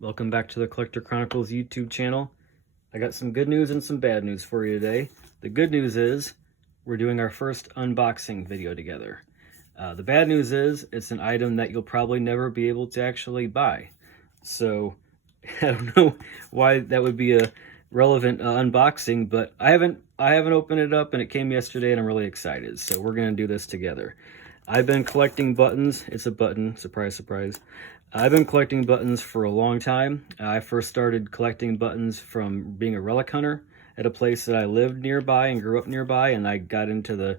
Welcome back to the Collector Chronicles YouTube channel. I got some good news and some bad news for you today. The good news is we're doing our first unboxing video together. The bad news is it's an item that you'll probably never be able to actually buy. So I don't know why that would be a relevant unboxing, but I haven't opened it up, and it came yesterday and I'm really excited. So we're going to do this together. I've been collecting buttons. It's a button, surprise, surprise. I've been collecting buttons for a long time. I first started collecting buttons from being a relic hunter at a place that I lived nearby and grew up nearby, and I got into the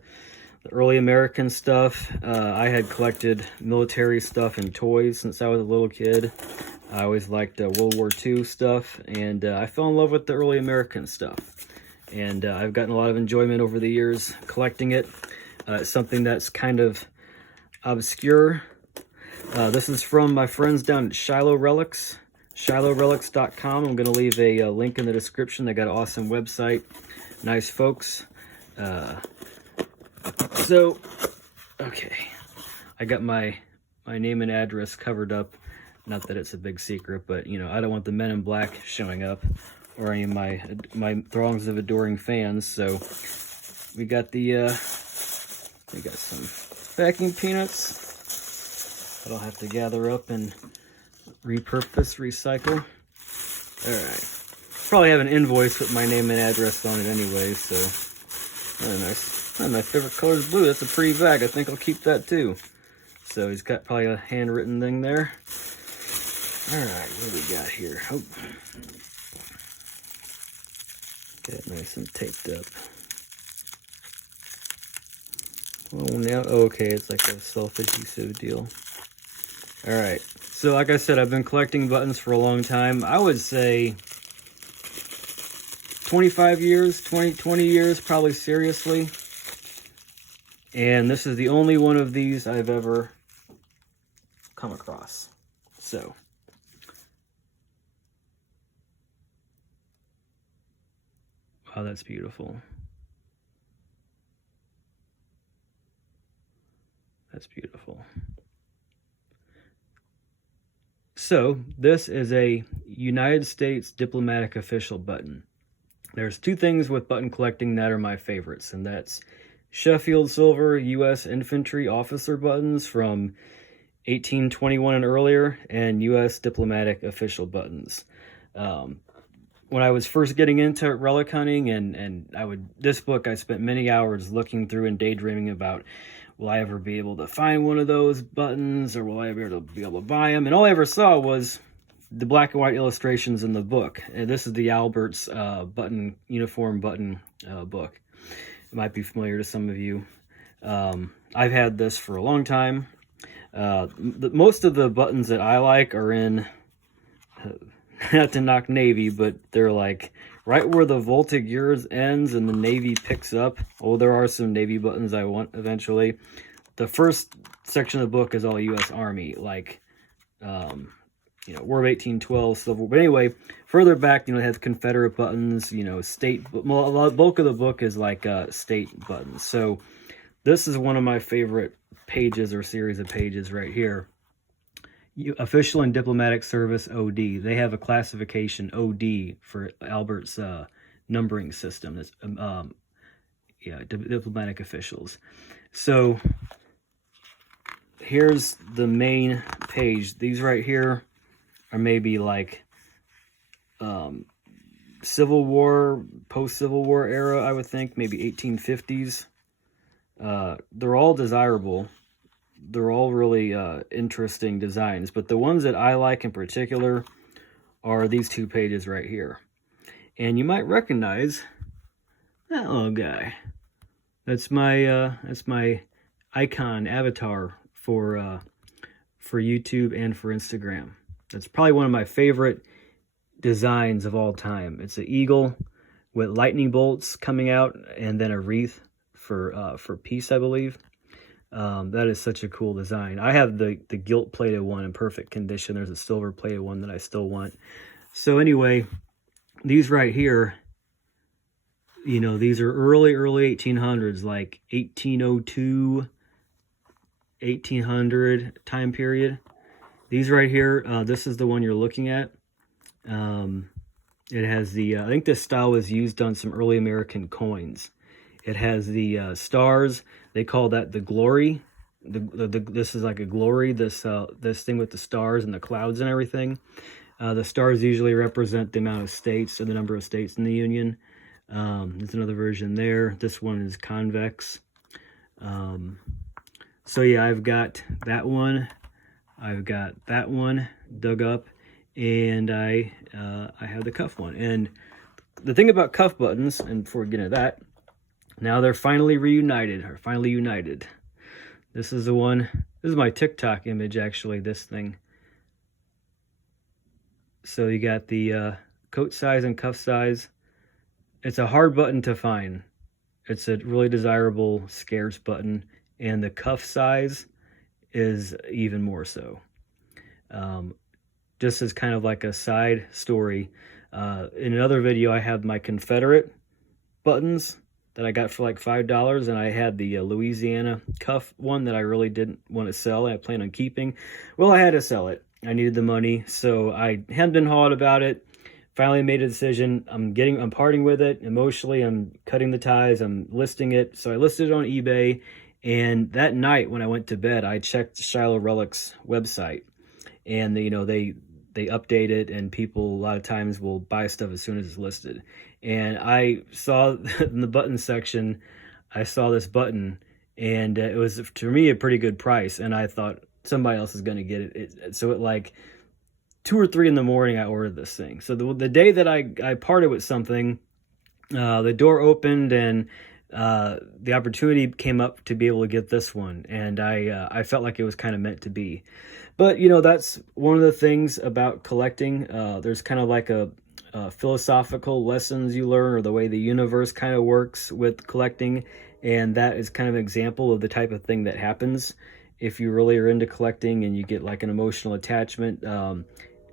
early American stuff. I had collected military stuff and toys since I was a little kid. I always liked World War II stuff, and I fell in love with the early American stuff. And I've gotten a lot of enjoyment over the years collecting it. It's something that's kind of obscure. This is from my friends down at Shiloh Relics, shilohrelics.com. I'm going to leave a link in the description. They got an awesome website. Nice folks. Okay. I got my name and address covered up. Not that it's a big secret, but, you know, I don't want the men in black showing up or any of my throngs of adoring fans. So we got we got some packing peanuts that I'll have to gather up and repurpose, recycle. All right. Probably have an invoice with my name and address on it anyway, so very nice. Oh, my favorite color is blue. That's a pretty bag. I think I'll keep that too. So he's got probably a handwritten thing there. All right, what do we got here? Oh. Get it nice and taped up. Oh, now, okay, it's like a self-adhesive deal. All right, so like I said, I've been collecting buttons for a long time. I would say 25 years, 20 years, probably seriously. And this is the only one of these I've ever come across. So, wow, that's beautiful. That's beautiful. So, this is a United States diplomatic official button. There's two things with button collecting that are my favorites, and that's Sheffield silver U.S. infantry officer buttons from 1821 and earlier, and U.S. diplomatic official buttons. When I was first getting into relic hunting, and this book I spent many hours looking through and daydreaming about, will I ever be able to find one of those buttons, or will I ever be able to buy them? And all I ever saw was the black and white illustrations in the book. And this is the Albert's uniform button book. It might be familiar to some of you. I've had this for a long time. Most of the buttons that I like are in, not to knock Navy, but they're like right where the Voltic yours ends and the Navy picks up. Oh, there are some Navy buttons I want eventually. The first section of the book is all U.S. Army, like, you know, War of 1812, Civil War. But anyway, further back, you know, it has Confederate buttons, you know, state, but the bulk of the book is like state buttons. So this is one of my favorite pages or series of pages right here. Official and Diplomatic Service OD. They have a classification OD for Albert's numbering system. That's diplomatic officials. So here's the main page. These right here are maybe like Civil War, post-Civil War era, I would think, maybe 1850s. They're all desirable. They're all really interesting designs, but the ones that I like in particular are these two pages right here. And you might recognize that little guy. That's my icon avatar for YouTube and for Instagram. That's probably one of my favorite designs of all time. It's an eagle with lightning bolts coming out and then a wreath for peace, I believe. That is such a cool design. I have the gilt plated one in perfect condition. There's a silver plated one that I still want. So anyway, these right here, you know, these are early 1800s, like 1802, 1800 time period. These right here, this is the one you're looking at. It has the, I think this style was used on some early American coins. It has the stars. They call that the glory. This is like a glory, this thing with the stars and the clouds and everything. The stars usually represent the amount of states or the number of states in the Union. There's another version there. This one is convex. So yeah, I've got that one. I've got that one dug up, and I have the cuff one. And the thing about cuff buttons, and before we get into that, now they're finally reunited, or finally united. This is the one. This is my TikTok image, actually, this thing. So you got the coat size and cuff size. It's a hard button to find. It's a really desirable, scarce button, and the cuff size is even more so. Just as kind of like a side story, in another video I have my Confederate buttons that I got for like $5, and I had the Louisiana cuff one that I really didn't want to sell. I planned on keeping. Well, I had to sell it. I needed the money, so I hemmed and hawed about it. Finally made a decision. I'm parting with it emotionally. I'm cutting the ties. I'm listing it. So I listed it on eBay, and that night when I went to bed, I checked Shiloh Relic's website, and they update it, and people a lot of times will buy stuff as soon as it's listed. And I saw in the button section, I saw this button, and it was, to me, a pretty good price. And I thought somebody else is going to get it. So at like 2 or 3 in the morning, I ordered this thing. So the day that I parted with something, the door opened, and the opportunity came up to be able to get this one, and I felt like it was kind of meant to be. But that's one of the things about collecting. There's kind of like a philosophical lessons you learn, or the way the universe kind of works with collecting, and that is kind of an example of the type of thing that happens if you really are into collecting and you get like an emotional attachment.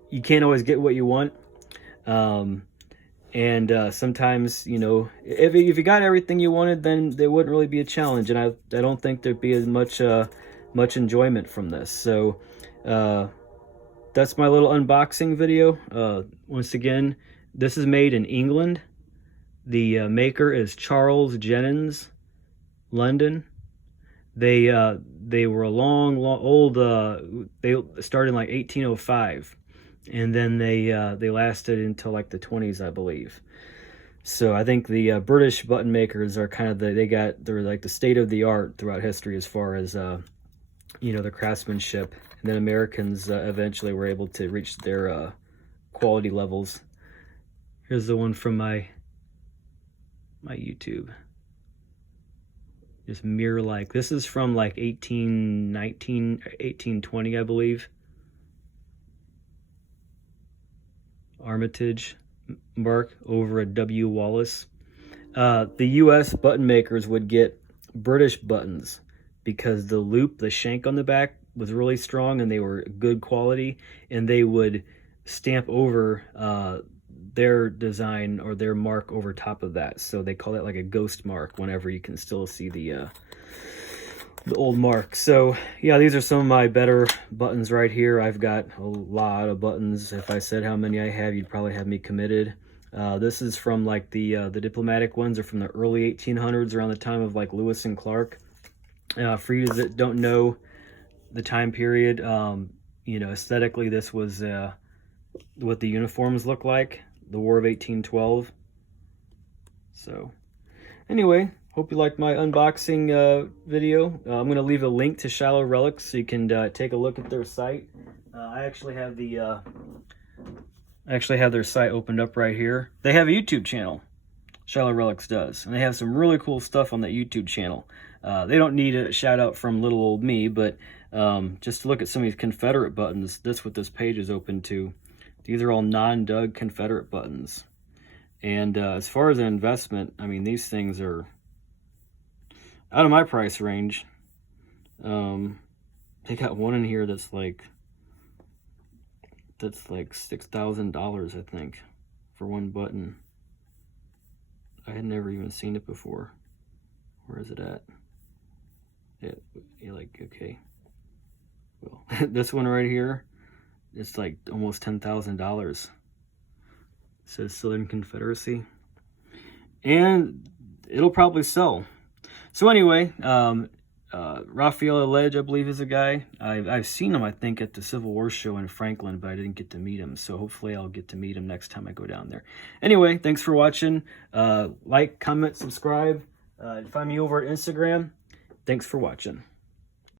You can't always get what you want. And sometimes, if you got everything you wanted, then there wouldn't really be a challenge. And I don't think there'd be as much enjoyment from this. So that's my little unboxing video. Once again, this is made in England. The maker is Charles Jennings, London. They were a old. They started in like 1805. And then they lasted until like the 20s, I believe. So I think the British button makers are kind of they're like the state of the art throughout history as far as the craftsmanship. And then Americans eventually were able to reach their quality levels. Here's the one from my YouTube. Just mirror-like. This is from like 1819, 1820, I believe. Armitage mark over a W. Wallace. The U.S. button makers would get British buttons because the loop, the shank on the back, was really strong and they were good quality, and they would stamp over their design or their mark over top of that. So they call it like a ghost mark whenever you can still see the old mark. So yeah, these are some of my better buttons right here. I've got a lot of buttons. If I said how many I have, you'd probably have me committed. This is from like the diplomatic ones are from the early 1800s, around the time of like Lewis and Clark. For you that don't know the time period, aesthetically this was what the uniforms look like, the War of 1812. So anyway, hope you liked my unboxing video. I'm going to leave a link to Shiloh Relics so you can take a look at their site. I actually have their site opened up right here. They have a YouTube channel, Shiloh Relics does, and they have some really cool stuff on that YouTube channel. They don't need a shout out from little old me, but just to look at some of these Confederate buttons, that's what this page is open to. These are all non-dug Confederate buttons. And as far as an investment, I mean, these things are out of my price range. They got one in here that's like $6,000, I think, for one button. I had never even seen it before. Where is it at? Yeah, like, okay. Well, this one right here, it's like almost $10,000. says Southern Confederacy. And it'll probably sell. So anyway, Raphael Ledge, I believe, is a guy. I've seen him, I think, at the Civil War show in Franklin, but I didn't get to meet him. So hopefully I'll get to meet him next time I go down there. Anyway, thanks for watching. Like, comment, subscribe. Find me over at Instagram. Thanks for watching.